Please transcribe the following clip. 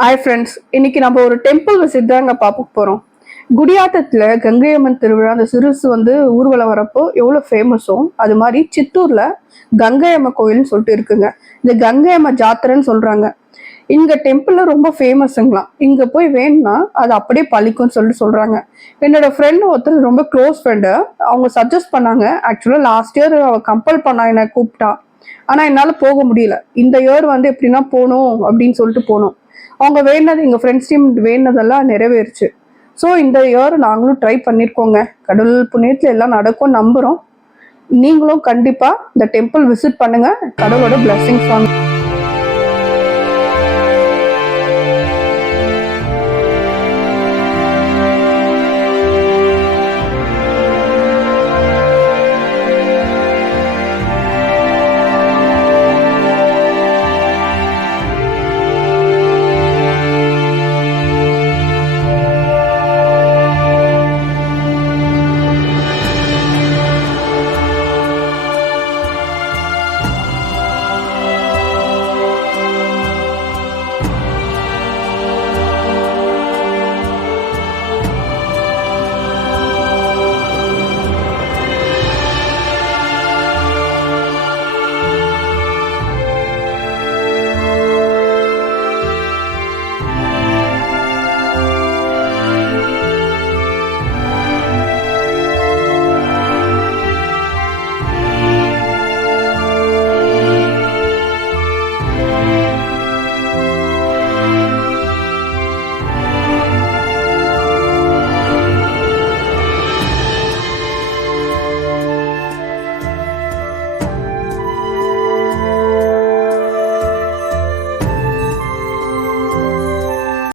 Hi friends இன்னைக்கு நம்ம ஒரு டெம்பிள் விசிட் தாங்க பார்க்க போகிறோம் குடியாத்தத்தில் கங்கை அம்மன் திருவிழா அந்த சிறுசு வந்து ஊர்வலம் வரப்போ எவ்வளோ ஃபேமஸோ அது மாதிரி சித்தூரில் கங்கை அம்மன் கோயில்னு சொல்லிட்டு இருக்குங்க. இந்த கங்கை அம்மன் ஜாத்திரைன்னு சொல்கிறாங்க இங்கே டெம்பிளில் ரொம்ப ஃபேமஸுங்களாம் இங்கே போய் வேணும்னா அது அப்படியே பழிக்கும்னு சொல்லிட்டு சொல்கிறாங்க என்னோட ஃப்ரெண்டு ஒருத்தர் ரொம்ப க்ளோஸ் ஃப்ரெண்டு அவங்க சஜஸ்ட் பண்ணாங்க. ஆக்சுவலாக லாஸ்ட் இயர் அவள் கம்பல் பண்ணா என்னை கூப்பிட்டா. ஆனால் என்னால் போக முடியல. இந்த இயர் வந்து எப்படின்னா போகணும் அப்படின்னு சொல்லிட்டு போனோம். அவங்க வேணது எங்கள் ஃப்ரெண்ட்ஸ் டீம் வேணதெல்லாம் நிறைவேறுச்சு. ஸோ இந்த இயர் நாங்களும் ட்ரை பண்ணியிருக்கோங்க கடவுள் புண்ணியத்தில் எல்லாம் நடக்கும் நம்புகிறோம் நீங்களும் கண்டிப்பாக இந்த டெம்பிள் விசிட் பண்ணுங்க. கடவுளோட பிளெஸிங்ஸ் வாங்க.